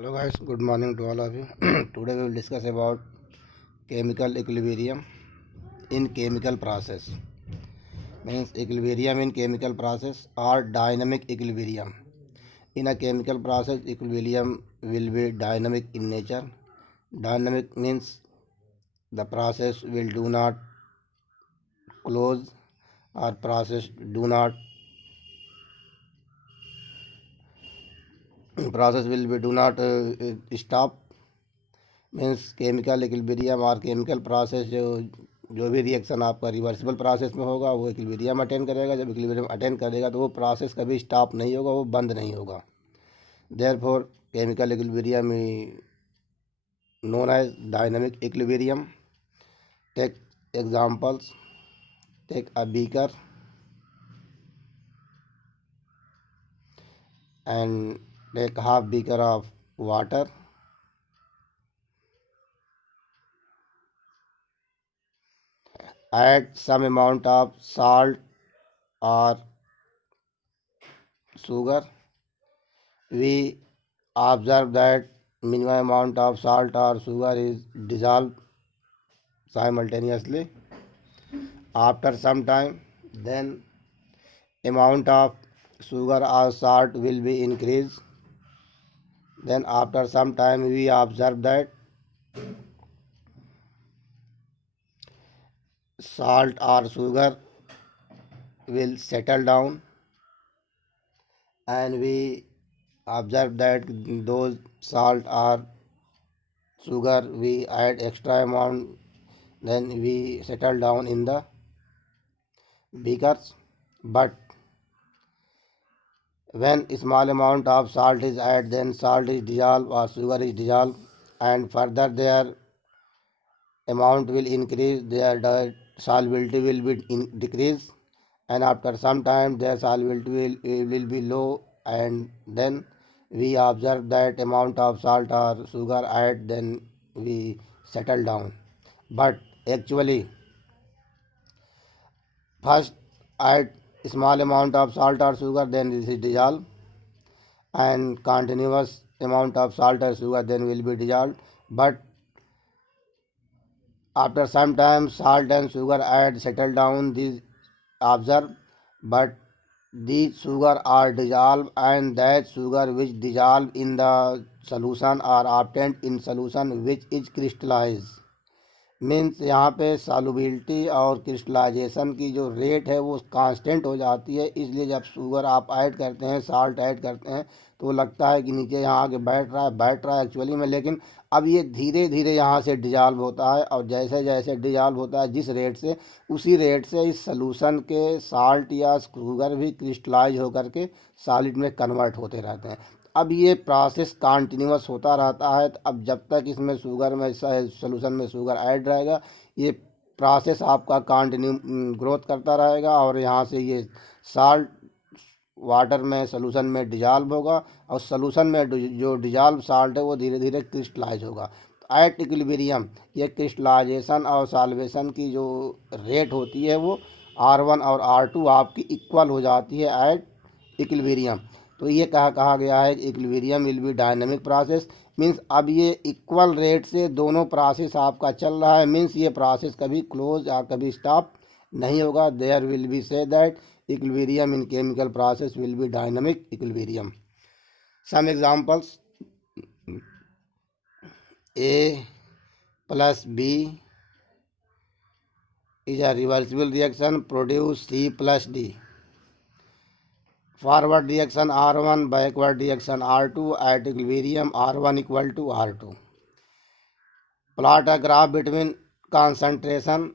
Hello guys, good morning to all of you. Today we will discuss about chemical equilibrium in chemical process. Means equilibrium in chemical process or dynamic equilibrium. In a chemical process, equilibrium will be dynamic in nature. Dynamic means the process will do not close or process will be do not stop. Means chemical equilibrium और chemical process जो भी reaction आपका reversible process में होगा वो equilibrium attend करेगा। जब equilibrium attend करेगा तो वो प्रोसेस कभी स्टॉप नहीं होगा, वो बंद नहीं होगा। Therefore chemical equilibrium known as dynamic equilibrium. Take examples, take a beaker and take half beaker of water, add some amount of salt or sugar. We observe that minimum amount of salt or sugar is dissolved simultaneously. After some time, then amount of sugar or salt will be increased. Then after some time we observe that salt or sugar will settle down, and we observe that those salt or sugar we add extra amount, then we settle down in the beakers. But when small amount of salt is added, then salt is dissolved or sugar is dissolved, and further their amount will increase, their solubility will be decrease, and after some time their solubility will be low, and then we observe that amount of salt or sugar added, then we settle down. But actually first add small amount of salt or sugar, then this is dissolved, and continuous amount of salt or sugar then will be dissolved. But after some time salt and sugar add settle down, these observe, but these sugar are dissolved, and that sugar which dissolve in the solution are obtained in solution which is crystallized. Means यहाँ पे solubility और crystallisation की जो rate है वो constant हो जाती है। इसलिए जब शुगर आप ऐड करते हैं, साल्ट ऐड करते हैं, तो लगता है कि नीचे यहाँ आके बैठ रहा है एक्चुअली में, लेकिन अब ये धीरे धीरे यहाँ से डिजॉल्व होता है, और जैसे जैसे डिजॉल्व होता है जिस रेट से, उसी रेट से इस सलूशन के साल्ट या शुगर भी क्रिस्टलाइज होकर के सॉलिड में कन्वर्ट होते रहते हैं। अब ये प्रोसेस कंटिन्यूअस होता रहता है। तो अब जब तक इसमें शुगर में सोल्यूशन में शुगर ऐड रहेगा, ये प्रोसेस आपका कंटिन्यू ग्रोथ करता रहेगा, और यहाँ से ये साल्ट वाटर में सोल्यूशन में डिजॉल्व होगा, और सोल्यूशन में जो डिजॉल्व साल्ट है वो धीरे धीरे क्रिस्टलाइज होगा। एट इक्विलिब्रियम ये क्रिस्टलाइजेशन और सॉल्वेशन की जो रेट होती है वो R1 और R2 आपकी इक्वल हो जाती है एट इक्विलिब्रियम। तो ये कहा गया है equilibrium will be dynamic process. Means अब ये इक्वल रेट से दोनों प्रोसेस आपका चल रहा है। मीन्स ये प्रोसेस कभी क्लोज या कभी स्टॉप नहीं होगा। There will be say that equilibrium in chemical process will be dynamic equilibrium. Some examples, A plus B is a reversible reaction, produce C plus D. Forward reaction R1, backward reaction R2, at equilibrium R1 equal to R2. Plot a graph between concentration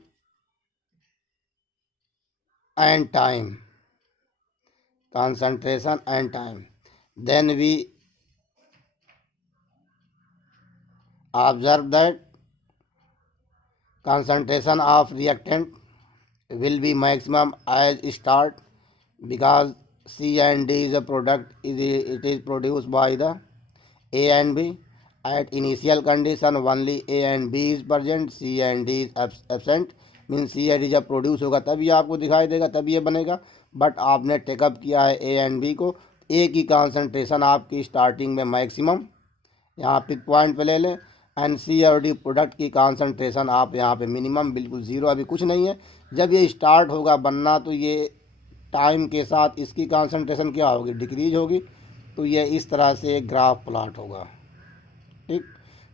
and time. Concentration and time. Then we observe that concentration of reactant will be maximum as start, because C and D is a product, it is produced by the A and B. At initial condition only A and B is present, C and D is absent. Mean C and D जब produce होगा तभी आपको दिखाई देगा, तभी ये बनेगा। But आपने टेकअप किया है A एंड B को, ए की कॉन्सेंट्रेशन आपकी स्टार्टिंग में मैक्सिमम, यहाँ पिक पॉइंट पे ले लें। एन सी और डी प्रोडक्ट की कॉन्सेंट्रेशन आप यहाँ पे मिनिमम बिल्कुल ज़ीरो, अभी कुछ नहीं है। जब ये स्टार्ट होगा बनना तो ये टाइम के साथ इसकी कॉन्सेंट्रेशन क्या होगी, डिक्रीज होगी। तो ये इस तरह से एक ग्राफ प्लॉट होगा। ठीक,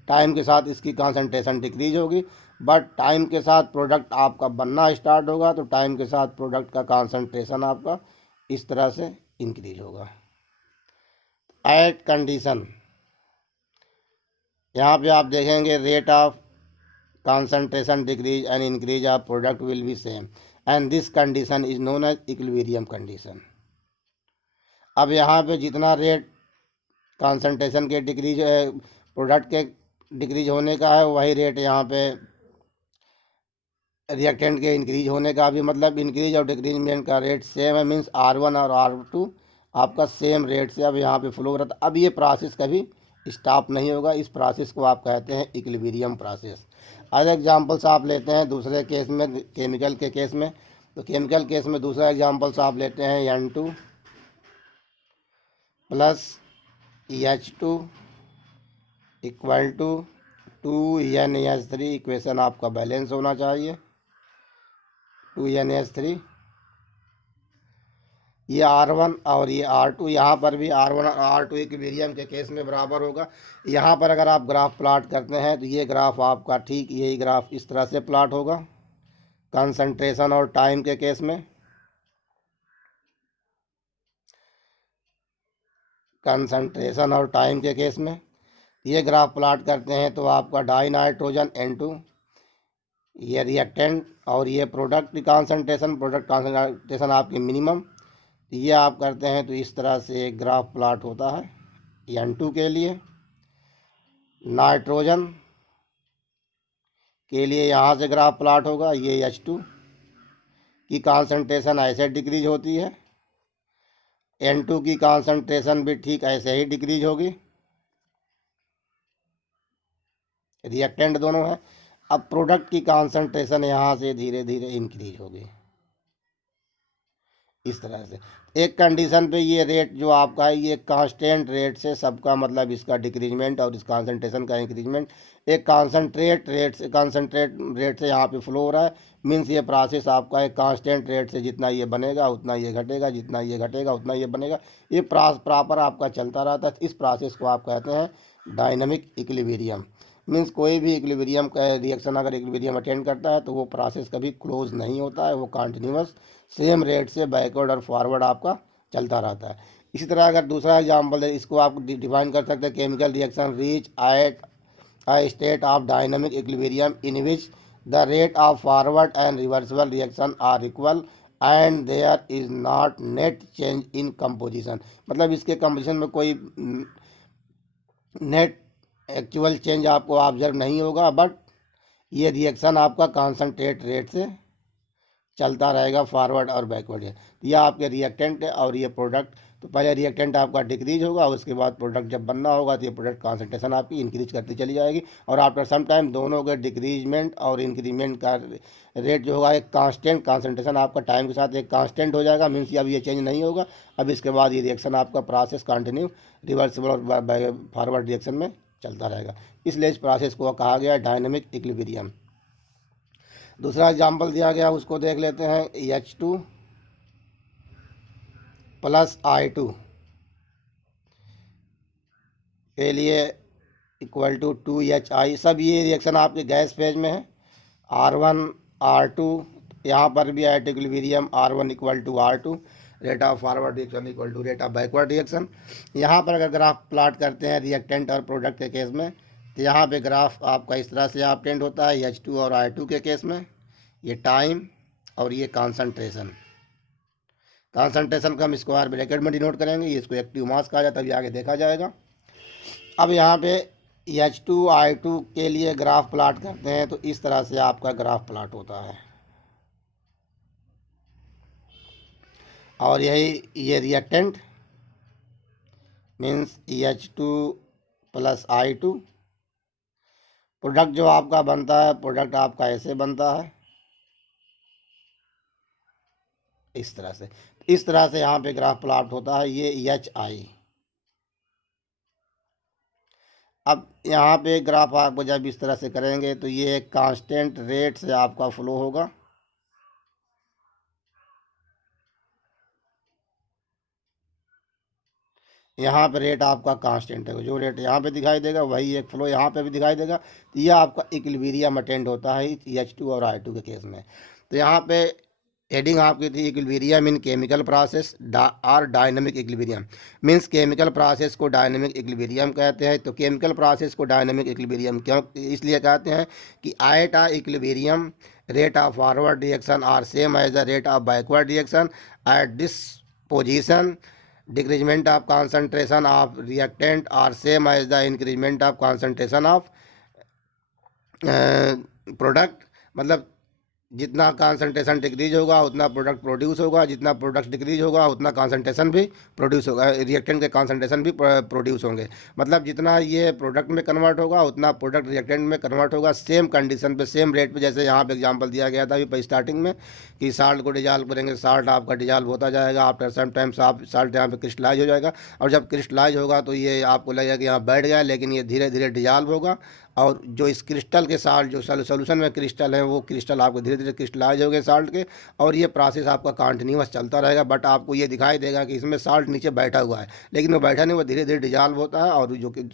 टाइम के साथ इसकी कॉन्सेंट्रेशन डिक्रीज होगी, बट टाइम के साथ प्रोडक्ट आपका बनना स्टार्ट होगा तो टाइम के साथ प्रोडक्ट का कॉन्सेंट्रेशन आपका इस तरह से इंक्रीज होगा। एट कंडीशन, यहाँ पे आप देखेंगे rate of concentration decrease and increase of product will be same and this condition is known as equilibrium condition। अब यहाँ पे जितना रेट कंसंट्रेशन के डिक्रीज प्रोडक्ट के डिक्रीज होने का है, वही रेट यहाँ पे रिएक्टेंट के इंक्रीज होने का भी, मतलब इंक्रीज और डिक्रीजमेंट का रेट सेम है। मीन्स R1 और R2 आपका सेम रेट से अब यहाँ पे फ्लो हो रहा था। अब ये प्रोसेस कभी स्टॉप नहीं होगा। इस प्रोसेस को आप कहते हैं इक्विलिब्रियम प्रोसेस। अदर एग्जांपल्स आप लेते हैं दूसरे केस में, केमिकल के केस में। तो केमिकल केस में दूसरा एग्जांपल्स आप लेते हैं N2 plus H2 equal to 2NH3। Equation आपका बैलेंस होना चाहिए, 2NH3। ये R1 और ये R2, यहाँ पर भी R1 और R2 इक्विलिब्रियम के केस में बराबर होगा। यहाँ पर अगर आप ग्राफ प्लॉट करते हैं तो ये ग्राफ आपका ठीक यही ग्राफ इस तरह से प्लॉट होगा कंसंट्रेशन और टाइम के केस में। कंसंट्रेशन और टाइम के केस में ये ग्राफ प्लॉट करते हैं तो आपका डाई नाइट्रोजन N2, ये रिएक्टेंट और ये प्रोडक्ट की कंसंट्रेशन, प्रोडक्ट कंसंट्रेशन आपकी मिनिमम, ये आप करते हैं तो इस तरह से एक ग्राफ प्लॉट होता है N2 के लिए। नाइट्रोजन के लिए यहाँ से ग्राफ प्लॉट होगा, ये H2 की कंसंट्रेशन ऐसे डिक्रीज होती है, N2 की कंसंट्रेशन भी ठीक ऐसे ही डिक्रीज होगी, रिएक्टेंट दोनों है। अब प्रोडक्ट की कंसंट्रेशन यहाँ से धीरे धीरे इंक्रीज होगी इस तरह से। एक कंडीशन पे ये रेट जो आपका है ये कांस्टेंट रेट से, सबका मतलब इसका डिक्रीजमेंट और इस कंसंट्रेशन का इंक्रीजमेंट एक कांसंट्रेट रेट से यहाँ पे फ्लो हो रहा है। मीन्स ये प्रोसेस आपका एक कांस्टेंट रेट से जितना ये बनेगा उतना ये घटेगा, जितना ये घटेगा उतना ये बनेगा, ये प्रॉपर आपका चलता रहता है। इस प्रोसेस को आप कहते हैं डायनामिक इक्विलिब्रियम। मीन्स कोई भी इक्विलिब्रियम का रिएक्शन अगर इक्विलिब्रियम अटेंड करता है तो वो प्रोसेस कभी क्लोज नहीं होता है, वो कंटिन्यूस सेम रेट से बैकवर्ड और फॉरवर्ड आपका चलता रहता है। इसी तरह अगर दूसरा एग्जाम्पल है, इसको आप डिफाइन कर सकते हैं, chemical reaction reach at a state of dynamic equilibrium in which the rate of forward and reversible reaction are equal and there is not net change in composition। मतलब इसके कंपोजिशन में कोई नेट एक्चुअल चेंज आपको observe नहीं होगा, but ये reaction आपका concentrate rate से चलता रहेगा फॉरवर्ड और बैकवर्ड है। तो यह आपके रिएक्टेंट है और ये प्रोडक्ट। तो पहले रिएक्टेंट आपका डिक्रीज होगा, उसके बाद प्रोडक्ट जब बनना होगा तो ये प्रोडक्ट कॉन्सेंट्रेशन आपकी इंक्रीज करती चली जाएगी और आफ्टर सम टाइम दोनों के डिक्रीजमेंट और इंक्रीजमेंट का रेट जो होगा एक कांस्टेंट, कॉन्सेंट्रेशन आपका टाइम के साथ एक कांस्टेंट हो जाएगा। मीन्स अब ये चेंज नहीं होगा। अब इसके बाद ये रिएक्शन आपका प्रोसेस कंटिन्यू रिवर्सिबल और फॉरवर्ड रिएक्शन में चलता रहेगा। इसलिए इस प्रोसेस को कहा गया डायनेमिक इक्विलिब्रियम। दूसरा एग्जाम्पल दिया गया उसको देख लेते हैं। H2 प्लस I2 के लिए इक्वल टू 2HI। सब ये रिएक्शन आपके गैस फेज में है। R1 R2, यहाँ पर भी at equilibrium R1 equal to R2, rate of forward reaction equal to rate of backward reaction. यहाँ पर अगर ग्राफ प्लॉट करते हैं रिएक्टेंट और प्रोडक्ट के केस में तो यहाँ पे ग्राफ आपका इस तरह से ऑब्टेंड होता है H2 और I2 के केस में। ये टाइम और ये कॉन्सनट्रेशन, कॉन्सनट्रेशन का हम स्क्वायर ब्रैकेट में डिनोट करेंगे, ये इसको एक्टिव मास कहा जाता है, अभी आगे देखा जाएगा। अब यहाँ पे H2 I2 के लिए ग्राफ प्लॉट करते हैं तो इस तरह से आपका ग्राफ प्लॉट होता है और यही ये reactant means H2 plus I2। Product जो आपका बनता है, प्रोडक्ट आपका ऐसे बनता है इस तरह से। इस तरह से यहाँ पे ग्राफ प्लॉट होता है। ये HI अब यहाँ पे ग्राफ आपको जब इस तरह से करेंगे तो ये एक कांस्टेंट रेट से आपका फ्लो होगा। यहाँ पे रेट आपका कांस्टेंट है, जो रेट यहाँ पे दिखाई देगा वही एक फ्लो यहाँ पे भी दिखाई देगा। तो ये आपका इक्विलिब्रियम अटेंड होता है H2 और I2 के केस में। तो यहाँ पे हेडिंग आपकी थी इक्विलिब्रियम इन केमिकल प्रोसेस और dynamic equilibrium. Means chemical process को डायनेमिक इक्विलिब्रियम कहते हैं। तो केमिकल प्रोसेस को डायनेमिक इक्विलिब्रियम क्यों इसलिए कहते हैं कि at a equilibrium rate of forward reaction are same as the rate of backward reaction at this position decreasement of concentration of reactant are same as the increasement of concentration of product. मतलब जितना concentration decrease होगा उतना product produce होगा, जितना product decrease होगा उतना concentration भी produce होगा, रिएक्टेंट के कंसंट्रेशन भी प्रोड्यूस होंगे। मतलब जितना ये प्रोडक्ट में कन्वर्ट होगा उतना प्रोडक्ट रिएक्टेंट में कन्वर्ट होगा, सेम कंडीशन पे सेम रेट पे। जैसे यहाँ पे एग्जांपल दिया गया था अभी स्टार्टिंग में कि साल्ट को डिजॉल्व करेंगे, साल्ट आपका डिजॉल्व होता जाएगा, आफ्टर सम टाइम्स आप साल्ट यहाँ पे क्रिस्टलाइज हो जाएगा। और जब क्रिस्टलाइज होगा तो ये आपको लगेगा कि यहाँ बैठ गया, लेकिन ये धीरे धीरे डिजॉल्व होगा। और जो इस क्रिस्टल के साल्ट जो सोल्यूशन में क्रिस्टल है वो क्रिस्टल आपको धीरे धीरे क्रिस्टलाइज हो गए साल्ट के। और ये प्रोसेस आपका कंटिन्यूअस चलता रहेगा। बट आपको ये दिखाई देगा कि इसमें साल्ट नीचे बैठा हुआ है, लेकिन वो बैठा नहीं, वो धीरे धीरे डिजॉल्व होता है और जो कि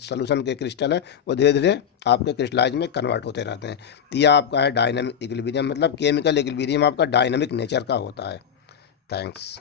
सोल्यूशन के क्रिस्टल है वो धीरे धीरे आपके क्रिस्टलाइज में कन्वर्ट होते रहते हैं। तो यह आपका है डायनामिक इक्विलिब्रियम। मतलब केमिकल इक्विलिब्रियम आपका डायनामिक नेचर का होता है। थैंक्स।